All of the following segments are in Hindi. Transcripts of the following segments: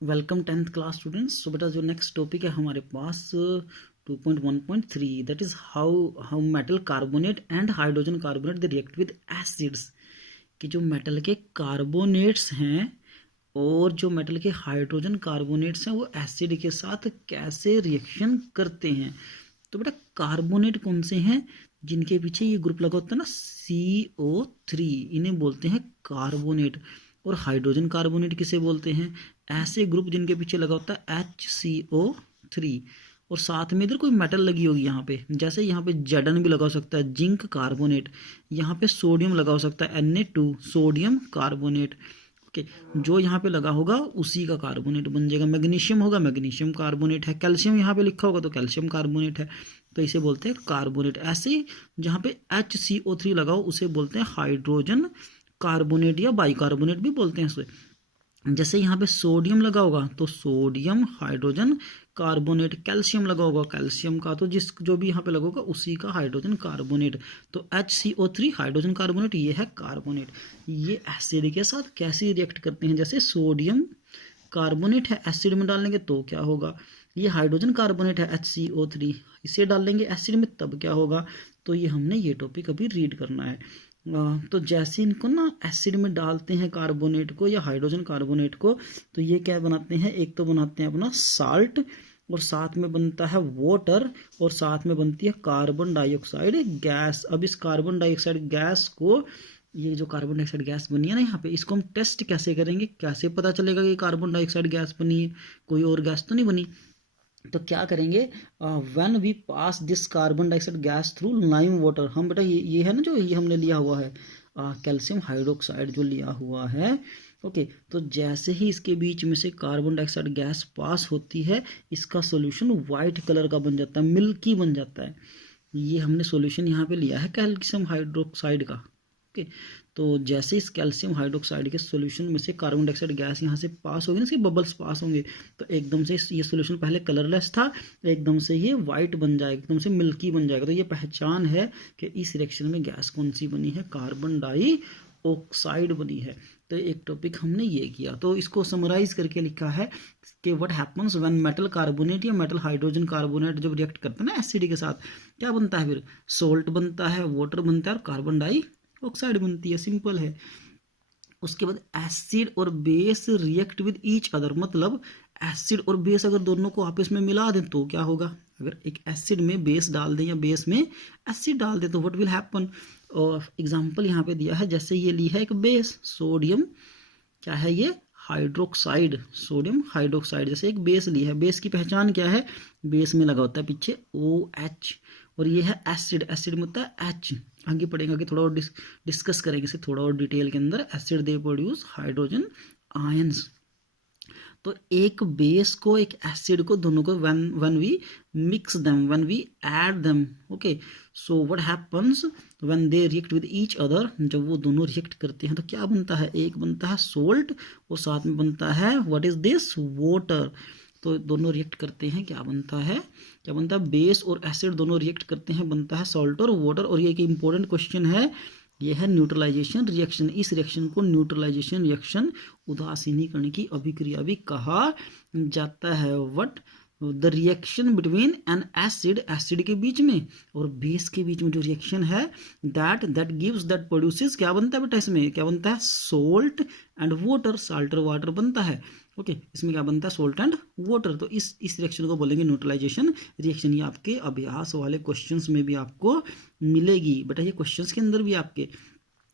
Welcome 10th class students. सो बेटा जो नेक्स्ट टॉपिक है हमारे पास 2.1.3 that is how metal carbonate and hydrogen carbonate they react with acids. कि जो मेटल के कार्बोनेट्स हैं और जो मेटल के हाइड्रोजन कार्बोनेट्स हैं वो एसिड के साथ कैसे रिएक्शन करते हैं। तो बेटा कार्बोनेट कौन से हैं? जिनके पीछे ये ग्रुप लगा होता है ना CO3, इन्हें बोलते हैं कार्बोनेट। और हाइड्रोजन कार्बोनेट किसे बोलते हैं? ऐसे ग्रुप जिनके पीछे लगा होता है HCO3 और साथ में इधर कोई मेटल लगी होगी यहाँ पे, जैसे यहाँ पे Zn भी लगा हो सकता है, जिंक कार्बोनेट। यहाँ पे सोडियम लगा हो सकता है Na2 सोडियम कार्बोनेट। ओके, जो यहाँ पे लगा होगा उसी का कार्बोनेट बन जाएगा। मैग्नीशियम होगा, मैग्नीशियम कार्बोनेट है। कैल्शियम यहाँ पे लिखा होगा तो कैल्शियम कार्बोनेट है, तो इसे बोलते हैं कार्बोनेट। ऐसे ही जहाँ पे HCO3 लगा हो उसे बोलते हैं हाइड्रोजन कार्बोनेट या बाइकार्बोनेट भी बोलते हैं उसे। जैसे यहाँ पे सोडियम लगा होगा तो सोडियम हाइड्रोजन कार्बोनेट। कैल्शियम लगा होगा कैल्शियम का, तो जो भी यहाँ पे लगा होगा उसी का हाइड्रोजन कार्बोनेट। तो HCO3 हाइड्रोजन कार्बोनेट, ये है कार्बोनेट। ये एसिड के साथ कैसे रिएक्ट करते हैं? जैसे सोडियम कार्बोनेट है, एसिड में डालेंगे तो क्या होगा? ये हाइड्रोजन कार्बोनेट है HCO3, इसे डालेंगे एसिड में तब क्या होगा? तो ये हमने ये टॉपिक अभी रीड करना है। तो जैसे इनको ना एसिड में डालते हैं कार्बोनेट को या हाइड्रोजन कार्बोनेट को, तो ये क्या बनाते हैं? एक तो बनाते हैं अपना साल्ट और साथ में बनता है वाटर और साथ में बनती है कार्बन डाइऑक्साइड गैस। अब इस कार्बन डाइऑक्साइड गैस को, ये जो कार्बन डाइऑक्साइड गैस बनी है ना यहाँ पे, इसको हम टेस्ट कैसे करेंगे? कैसे पता चलेगा कि कार्बन डाइऑक्साइड गैस बनी है, कोई और गैस तो नहीं बनी? तो क्या करेंगे? When we pass this carbon dioxide gas through lime water, हम बेटा ये है ना जो ये हमने लिया हुआ है कैल्शियम हाइड्रोक्साइड जो लिया हुआ है। ओके, तो जैसे ही इसके बीच में से कार्बन डाइऑक्साइड गैस पास होती है, इसका सॉल्यूशन वाइट कलर का बन जाता है, मिल्की बन जाता है। ये हमने सॉल्यूशन यहाँ पे लिया है कैल्शियम हाइड्रोक्साइड का। ओके, तो जैसे इस कैल्शियम हाइड्रोक्साइड के सॉल्यूशन में से कार्बन डाइऑक्साइड गैस यहाँ से पास होगी ना, इसके बबल्स पास होंगे, तो एकदम से ये सॉल्यूशन पहले कलरलेस था, एकदम से ये वाइट बन जाएगा, एकदम से मिल्की बन जाएगा। तो ये पहचान है कि इस रिएक्शन में गैस कौन सी बनी है? कार्बन डाइऑक्साइड बनी है। तो एक टॉपिक हमने ये किया, तो इसको समराइज करके लिखा है कि what happens when metal carbonate या मेटल हाइड्रोजन कार्बोनेट जब रिएक्ट करते हैं ना एसिड के साथ, क्या बनता है? फिर सोल्ट बनता है, वाटर बनता है और कार्बन डाइऑक्साइड बनती है। सिंपल है। उसके बाद एसिड और base react with each other, मतलब एसिड और बेस अगर दोनों को आपस में मिला दें तो क्या होगा? अगर एक एसिड में बेस डाल दें या बेस में एसिड डाल दें तो व्हाट विल हैपन? और एग्जांपल यहाँ पे दिया है, जैसे ये ली है एक बेस सोडियम, क्या है ये? Hydroxide, sodium hydroxide. जैसे एक बेस ली है, बेस की पहचान क्या है? बेस में लगा होता है पीछे OH, और ये है एसिड, एसिड में होता है H। आगे पढ़ेंगे, आगे थोड़ा और डिस्कस करेंगे इसे थोड़ा और डिटेल के अंदर। Acid they produce hydrogen ions. तो एक बेस को एक एसिड को दोनों को when we mix them, when we add them, okay, so what happens when they react with each other? जब वो दोनों रिएक्ट करते हैं तो क्या बनता है? एक बनता है सोल्ट और साथ में बनता है what is this? वाटर। तो दोनों रिएक्ट करते हैं, क्या बनता है? क्या बनता है? बेस और एसिड दोनों रिएक्ट करते हैं, बनता है सॉल्ट और वाटर। और ये एक इंपॉर्टेंट क्वेश्चन है, यह है न्यूट्रलाइजेशन रिएक्शन। इस रिएक्शन को न्यूट्रलाइजेशन रिएक्शन, उदासीनीकरण की अभिक्रिया भी कहा जाता है। What? The reaction between N acid, acid के बीच में और बेस के बीच में जो रिएक्शन है, दैट गिव्स, दैट प्रोड्यूसेस, क्या बनता है बेटा? इसमें क्या बनता है? सोल्ट एंड वाटर, साल्ट और वाटर बनता है। ओके, इसमें क्या बनता है? Salt and water. तो इस रिएक्शन को बोलेंगे न्यूट्रलाइजेशन रिएक्शन। ये आपके अभ्यास वाले क्वेश्चंस में भी आपको मिलेगी बेटा, ये क्वेश्चंस के अंदर भी आपके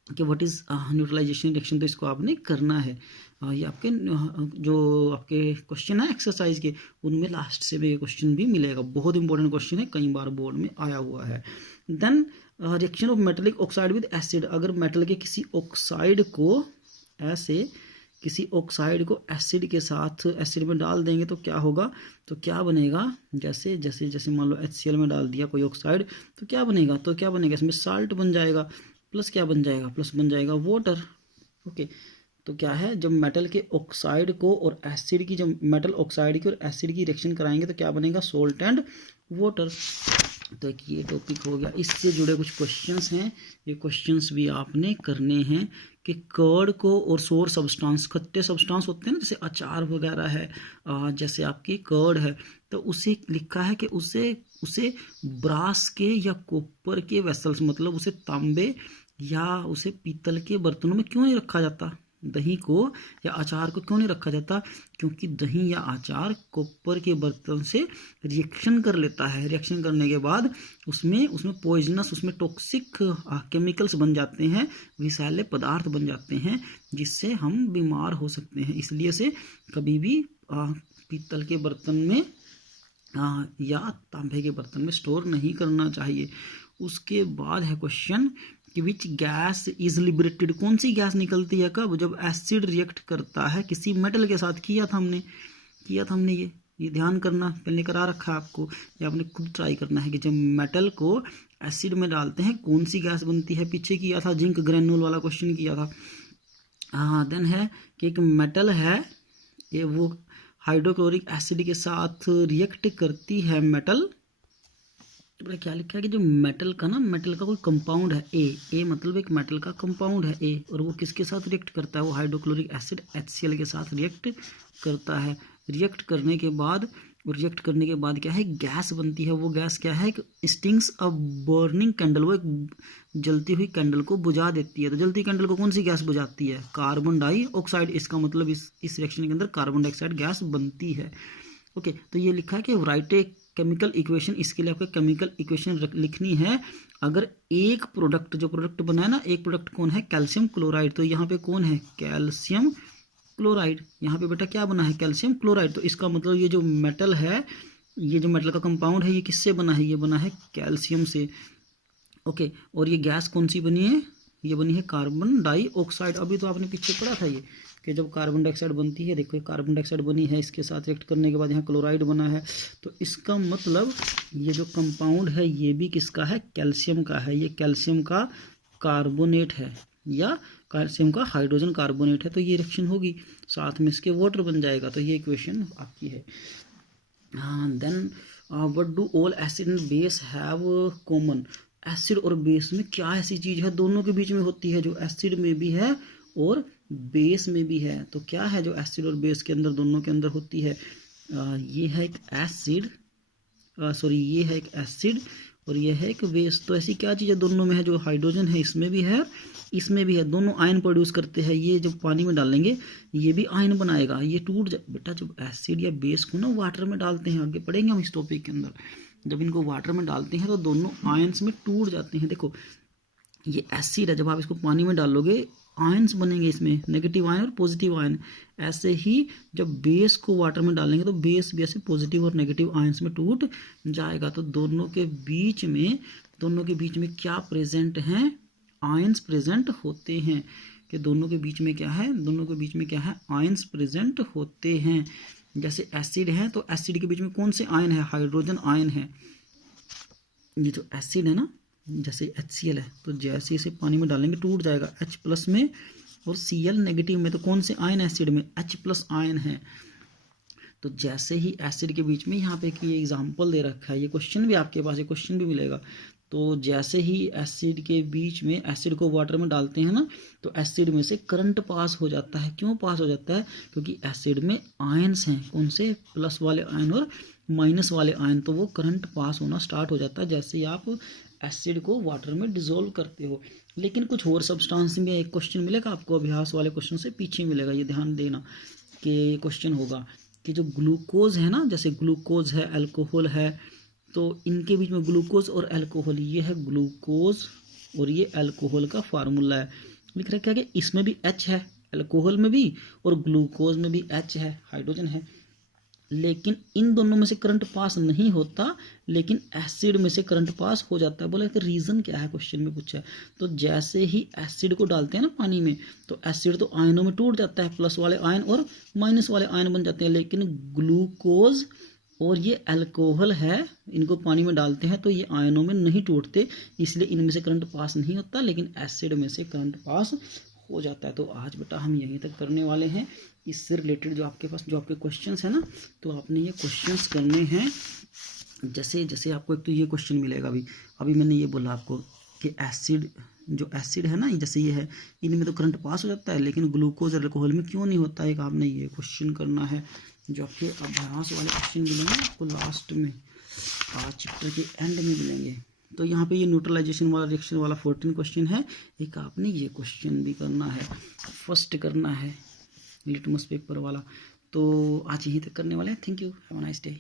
कि व्हाट इज न्यूट्रलाइजेशन रिएक्शन, तो इसको आपने करना है। ये आपके जो आपके क्वेश्चन है एक्सरसाइज के, उनमें लास्ट से भी क्वेश्चन भी मिलेगा। बहुत इंपॉर्टेंट क्वेश्चन है, कई बार बोर्ड में आया हुआ है। Then reaction of metallic oxide with acid, अगर मेटल के किसी ऑक्साइड को, ऐसे किसी ऑक्साइड को एसिड के साथ, एसिड में डाल देंगे तो क्या होगा? तो क्या बनेगा? जैसे जैसे जैसे मान लो HCl में डाल दिया कोई ऑक्साइड, तो क्या बनेगा? तो क्या बनेगा? इसमें साल्ट बन जाएगा, प्लस क्या बन जाएगा? प्लस बन जाएगा वाटर। ओके, तो क्या है? जब मेटल के ऑक्साइड को और एसिड की, जब मेटल ऑक्साइड की और एसिड की रिएक्शन कराएंगे तो क्या बनेगा? Salt and water. तो एक ये टॉपिक हो गया। इससे जुड़े कुछ क्वेश्चंस हैं, ये क्वेश्चंस भी आपने करने हैं कि कर्ड को और सोर सब्सटेंस, खट्टे सब्सटेंस होते हैं ना, जैसे अचार वगैरह है, जैसे आपकी कर्ड है, तो उसे लिखा है कि उसे उसे ब्रास के या कॉपर के वेसल्स, मतलब उसे तांबे या उसे पीतल के बर्तनों में क्यों नहीं रखा जाता, दही को या अचार को क्यों नहीं रखा जाता, क्योंकि दही या अचार कॉपर के बर्तन से रिएक्शन कर लेता है। रिएक्शन करने के बाद उसमें पॉइजनस, उसमें टॉक्सिक केमिकल्स बन जाते हैं, विषैले पदार्थ बन जाते हैं, जिससे हम बीमार हो सकते हैं। इसलिए से कभी भी पीतल के बर्तन में या तांबे के बर्तन में स्टोर नहीं करना चाहिए। उसके बाद है क्वेश्चन कि विच गैस इज लिबरेटेड, कौन सी गैस निकलती है कब, जब एसिड रिएक्ट करता है किसी मेटल के साथ। किया था हमने ये ध्यान करना, पहले करा रखा है आपको, या आपने खुद ट्राई करना है कि जब मेटल को एसिड में डालते हैं कौन सी गैस बनती है। पीछे किया था, जिंक ग्रेनुल वाला क्वेश्चन किया था। हाँ, देन है कि एक मेटल है, ये वो हाइड्रोक्लोरिक एसिड के साथ रिएक्ट करती है मेटल। तो क्या लिखा है कि जो मेटल का कोई कंपाउंड है, ए मतलब एक मेटल का कंपाउंड है ए, और वो किसके साथ रिएक्ट करता है, वो हाइड्रोक्लोरिक एसिड HCl के साथ रिएक्ट करता है। रिएक्ट करने के बाद क्या है, गैस बनती है। वो गैस क्या है, स्टिंग्स अ बर्निंग कैंडल, वो एक जलती हुई कैंडल को बुझा देती है। तो जलती कैंडल को कौन सी गैस बुझाती है, कार्बन डाइऑक्साइड। इसका मतलब इस रिएक्शन के अंदर कार्बन डाइऑक्साइड गैस बनती है। ओके, तो ये लिखा है कि राइट ए केमिकल इक्वेशन, इसके लिए आपको केमिकल इक्वेशन लिखनी है। अगर एक प्रोडक्ट, जो प्रोडक्ट बना है ना, एक प्रोडक्ट कौन है, कैल्शियम क्लोराइड, तो यहाँ पे कौन है, कैल्शियम क्लोराइड। यहाँ पे बेटा क्या बना है, कैल्शियम क्लोराइड। तो इसका मतलब ये जो मेटल है, ये जो मेटल का कंपाउंड है, ये किससे बना है, ये बना है कैल्शियम से। ओके, और ये गैस कौन सी बनी है, ये बनी है कार्बन डाइऑक्साइड। अभी तो आपने पीछे पढ़ा था ये कि जब कार्बन डाइऑक्साइड बनती है, देखो कार्बन डाइऑक्साइड बनी है, इसके साथ रिएक्ट करने के बाद यहाँ क्लोराइड बना है। तो इसका मतलब ये जो कंपाउंड है ये भी किसका है, कैल्शियम का है। ये कैल्शियम का कार्बोनेट है या कैल्शियम का हाइड्रोजन कार्बोनेट है। तो ये रिएक्शन होगी, साथ में इसके वाटर बन जाएगा। तो ये इक्वेशन आपकी है। Then what do all acid and base have common, acid और बेस में क्या ऐसी चीज है दोनों के बीच में होती है, जो एसिड में भी है और बेस में भी है। तो क्या है जो एसिड और बेस के अंदर, दोनों के अंदर होती है, ये है एक एसिड, ये है एक एसिड और ये है एक बेस। तो ऐसी क्या चीज़ है दोनों में है, जो हाइड्रोजन है इसमें भी है, इसमें भी है, दोनों आयन प्रोड्यूस करते हैं। ये जब पानी में डालेंगे ये भी आयन बनाएगा, ये टूट जाए बेटा। जब एसिड या बेस को ना वाटर में डालते हैं, आगे पढ़ेंगे हम इस टॉपिक के अंदर, जब इनको वाटर में डालते हैं तो दोनों आयन्स में टूट जाते हैं। देखो ये एसिड है, जब आप इसको पानी में डालोगे आयन्स बनेंगे इसमें, नेगेटिव आयन और पॉजिटिव आयन। ऐसे ही जब बेस को वाटर में डालेंगे तो बेस भी ऐसे पॉजिटिव और नेगेटिव आयन्स में टूट जाएगा। तो दोनों के बीच में क्या प्रेजेंट हैं, आयन्स प्रेजेंट होते हैं। कि दोनों के बीच में क्या है, आयन्स प्रेजेंट होते हैं। जैसे एसिड है तो एसिड के बीच में कौन से आयन है, हाइड्रोजन आयन है। ये जो एसिड है ना, जैसे HCl है, तो जैसे इसे पानी में डालेंगे टूट जाएगा H+ में, और Cl नेगेटिव में। तो कौन से आयन एसिड में, H+ आयन है। तो जैसे ही एसिड के बीच में, यहाँ पे ये एग्जांपल दे रखा है, ये क्वेश्चन भी आपके पास, ये क्वेश्चन भी मिलेगा। तो जैसे ही एसिड के बीच में, एसिड को वाटर में डालते हैं ना, तो एसिड में से करंट पास हो जाता है। क्यों पास हो जाता है, क्योंकि एसिड में आयन्स हैं, कौन से, प्लस वाले आयन और माइनस वाले आयन। तो वो करंट पास होना स्टार्ट हो जाता है जैसे ही आप एसिड को वाटर में डिसॉल्व करते हो। लेकिन कुछ और सब्सटेंस में एक क्वेश्चन मिलेगा आपको, अभ्यास वाले क्वेश्चन से पीछे मिलेगा, ये ध्यान देना कि क्वेश्चन होगा कि जो ग्लूकोज है ना, जैसे ग्लूकोज है, अल्कोहल है, तो इनके बीच में ग्लूकोज और अल्कोहल, ये है ग्लूकोज और ये अल्कोहल का फार्मूला है। लिख रखा है कि इसमें भी H है, अल्कोहल में भी, और ग्लूकोज में भी H है, हाइड्रोजन है। लेकिन इन दोनों में से करंट पास नहीं होता, लेकिन एसिड में से करंट पास हो जाता है। बोला कि रीजन क्या है, क्वेश्चन में पूछा है। तो जैसे ही एसिड को डालते हैं ना पानी में, तो एसिड तो आयनों में टूट जाता है, प्लस वाले आयन और माइनस वाले आयन बन जाते हैं। लेकिन ग्लूकोज और ये अल्कोहल है, इनको पानी में डालते हैं तो ये आयनों में नहीं टूटते, इसलिए इनमें से करंट पास नहीं होता, लेकिन एसिड में से करंट पास हो जाता है। तो आज बेटा हम यहीं तक करने वाले हैं। इससे रिलेटेड जो आपके पास, जो आपके क्वेश्चंस है ना, तो आपने ये क्वेश्चंस करने हैं जैसे जैसे आपको एक तो ये क्वेश्चन मिलेगा, अभी अभी मैंने ये बोला आपको कि एसिड, जो एसिड है ना, जैसे ये है, इनमें तो करंट पास हो जाता है, लेकिन ग्लूकोज और अल्कोहल में क्यों नहीं होता है, एक आपने ये क्वेश्चन करना है, जो आपके अभ्यास वाले क्वेश्चन मिलेंगे आपको लास्ट में, आज चैप्टर के एंड में मिलेंगे। तो यहाँ पे ये न्यूट्रलाइजेशन वाला रिएक्शन वाला 14 क्वेश्चन है, एक आपने ये क्वेश्चन भी करना है, फर्स्ट करना है लिटमस पेपर वाला। तो आज यहीं तक करने वाले हैं। Thank you, have a nice day.